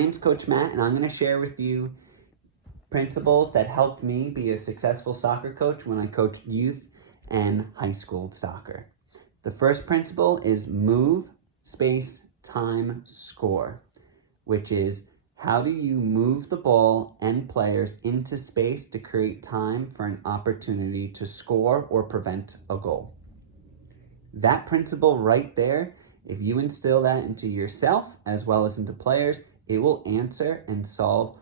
name's Coach Matt, and I'm going to share with you principles that helped me be a successful soccer coach when I coached youth and high school soccer. The first principle is move, space, time, score, which is how do you move the ball and players into space to create time for an opportunity to score or prevent a goal. That principle right there, if you instill that into yourself as well as into players, it will answer and solve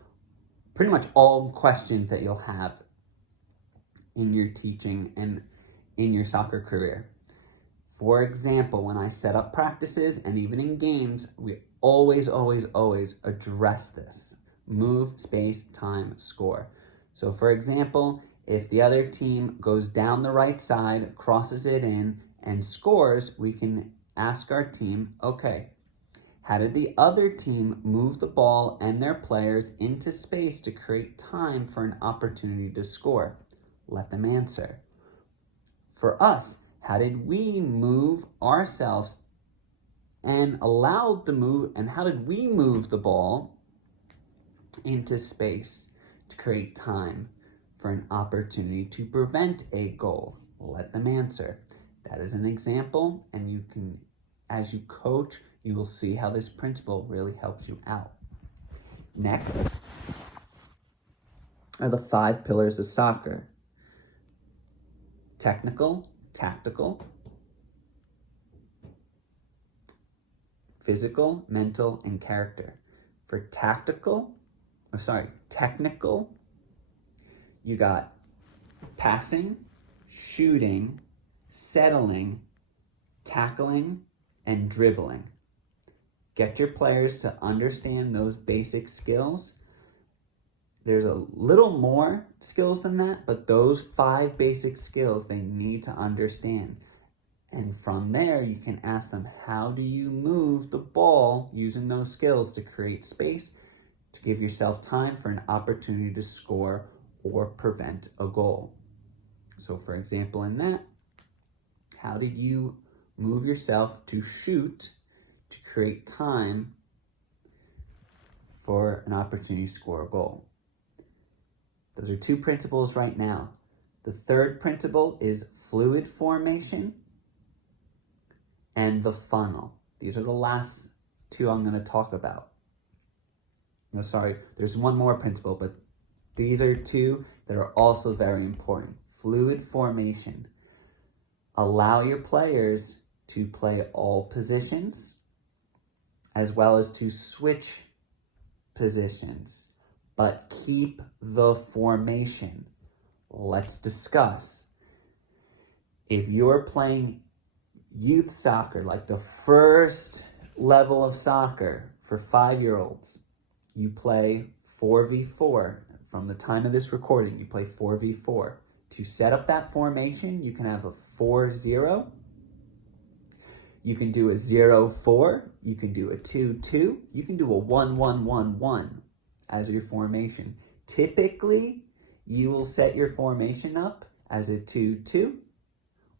pretty much all questions that you'll have in your teaching and in your soccer career. For example, when I set up practices and even in games, we always address this. Move, space, time, score. So for example, if the other team goes down the right side, crosses it in, and scores, we can ask our team, okay, how did the other team move the ball and their players into space to create time for an opportunity to score? Let them answer. For us, how did we move ourselves and allow the move, and how did we move the ball into space to create time for an opportunity to prevent a goal? Let them answer. That is an example, and you can, as you coach, you will see how this principle really helps you out. Next are the 5 pillars of soccer: technical, tactical, physical, mental, and character. For technical, you got passing, shooting, settling, tackling, and dribbling. Get your players to understand those basic skills. There's a little more skills than that, but those 5 basic skills they need to understand. And from there, you can ask them, how do you move the ball using those skills to create space, to give yourself time for an opportunity to score or prevent a goal? So for example, in that, how did you move yourself to shoot to create time for an opportunity to score a goal? Those are 2 principles right now. The third principle is fluid formation and the funnel. These are the last 2 I'm going to talk about. No, sorry, there's one more principle, but these are 2 that are also very important. Fluid formation. Allow your players to play all positions as well as to switch positions, but keep the formation. Let's discuss. If you're playing youth soccer, like the first level of soccer for 5-year-olds, you play 4v4. From the time of this recording, you play 4v4. To set up that formation, you can have a 4-0. You can do a 0-4. You can do a 2-2. You can do a 1-1-1-1 as your formation. Typically, you will set your formation up as a 2-2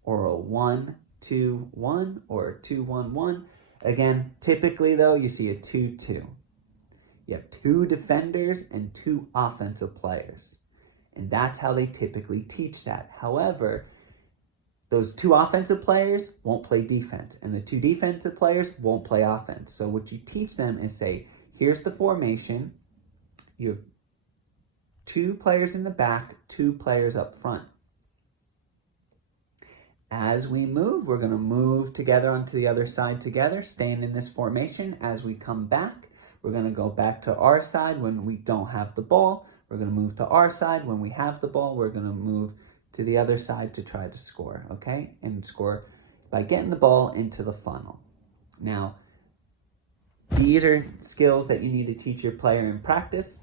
or a 1-2-1 or a 2-1-1. Again, typically though, you see a 2-2. You have 2 defenders and 2 offensive players. And that's how they typically teach that. However, those 2 offensive players won't play defense, and the 2 defensive players won't play offense. So what you teach them is say, here's the formation. You have 2 players in the back, 2 players up front. As we move, we're going to move together onto the other side together, staying in this formation. As we come back, we're going to go back to our side when we don't have the ball. We're going to move to our side. When we have the ball, we're going to move to the other side to try to score, okay? And score by getting the ball into the funnel. Now, these are skills that you need to teach your player in practice.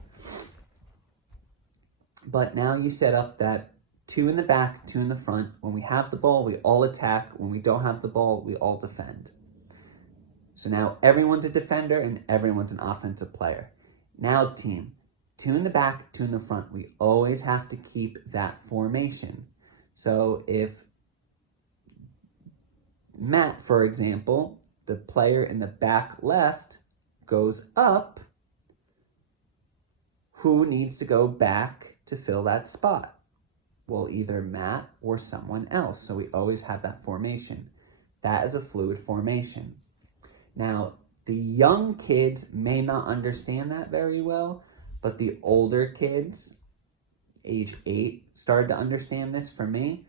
But now you set up that 2 in the back, 2 in the front. When we have the ball, we all attack. When we don't have the ball, we all defend. So now everyone's a defender and everyone's an offensive player. Now team, 2 in the back, 2 in the front. We always have to keep that formation. So if Matt, for example, the player in the back left goes up, who needs to go back to fill that spot? Well, either Matt or someone else. So we always have that formation. That is a fluid formation. Now, the young kids may not understand that very well, but the older kids, age 8, started to understand this for me.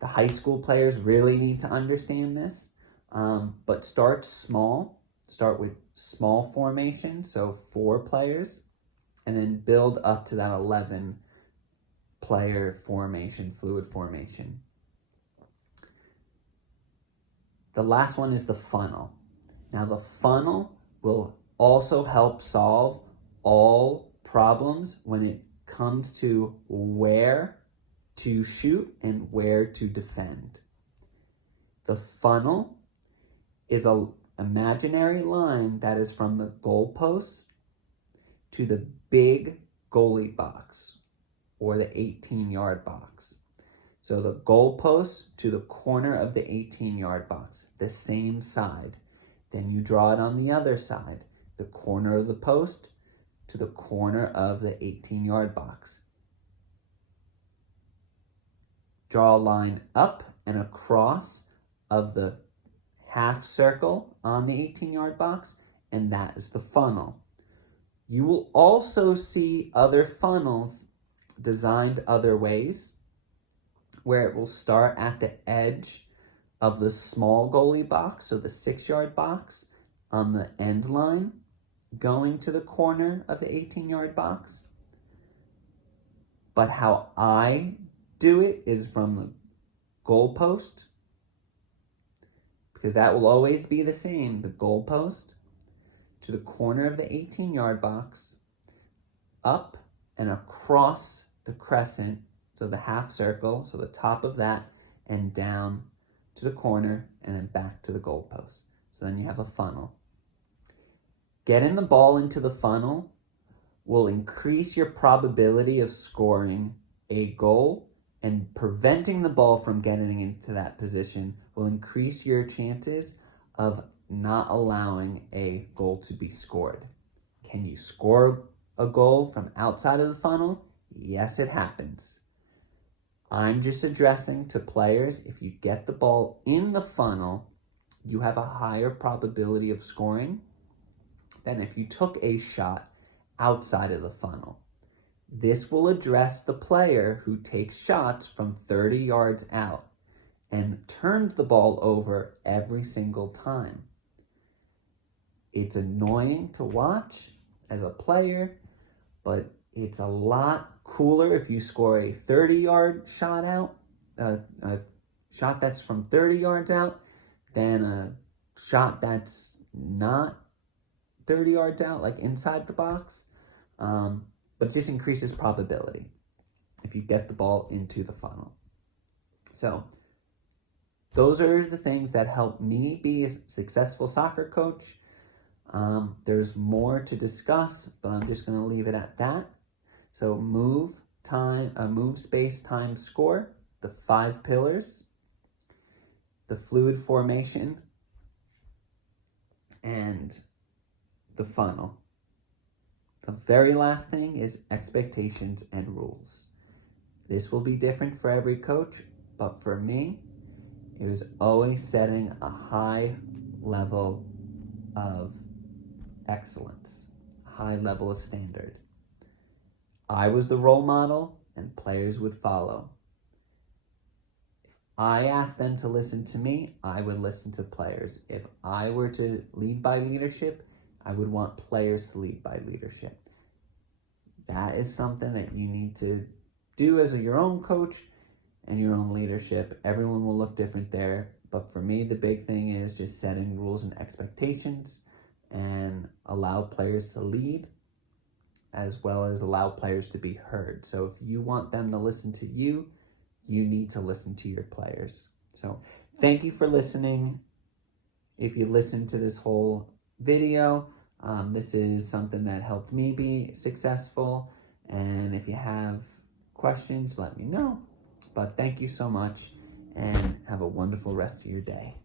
The high school players really need to understand this, but start small. Start with small formation, so 4 players, and then build up to that 11 player formation, fluid formation. The last one is the funnel. Now the funnel will also help solve all problems when it comes to where to shoot and where to defend. The funnel is an imaginary line that is from the goalposts to the big goalie box or the 18-yard box. So the goalpost to the corner of the 18-yard box, the same side. Then you draw it on the other side, the corner of the post to the corner of the 18-yard box. Draw a line up and across of the half circle on the 18-yard box, and that is the funnel. You will also see other funnels designed other ways, where it will start at the edge of the small goalie box, so the 6-yard box on the end line, going to the corner of the 18-yard box. But how I do it is from the goalpost, because that will always be the same, the goalpost to the corner of the 18-yard box, up and across the crescent, so the half circle, so the top of that, and down to the corner, and then back to the goalpost. So then you have a funnel. Getting the ball into the funnel will increase your probability of scoring a goal, and preventing the ball from getting into that position will increase your chances of not allowing a goal to be scored. Can you score a goal from outside of the funnel? Yes, it happens. I'm just addressing to players, if you get the ball in the funnel, you have a higher probability of scoring than if you took a shot outside of the funnel. This will address the player who takes shots from 30 yards out and turns the ball over every single time. It's annoying to watch as a player, but it's a lot cooler if you score a 30-yard shot out, a shot that's from 30 yards out, than a shot that's not 30 yards out, like inside the box. But it just increases probability if you get the ball into the funnel. So those are the things that help me be a successful soccer coach. There's more to discuss, but I'm just going to leave it at that. So move, space, time, score, the 5 pillars, the fluid formation, and the funnel. The very last thing is expectations and rules. This will be different for every coach, but for me, it was always setting a high level of excellence, a high level of standard. I was the role model and players would follow. If I asked them to listen to me, I would listen to players. If I were to lead by leadership, I would want players to lead by leadership. That is something that you need to do as your own coach and your own leadership. Everyone will look different there. But for me, the big thing is just setting rules and expectations and allow players to lead as well as allow players to be heard. So if you want them to listen to you, you need to listen to your players. So thank you for listening. If you listened to this whole video, this is something that helped me be successful. And if you have questions, let me know. But thank you so much and have a wonderful rest of your day.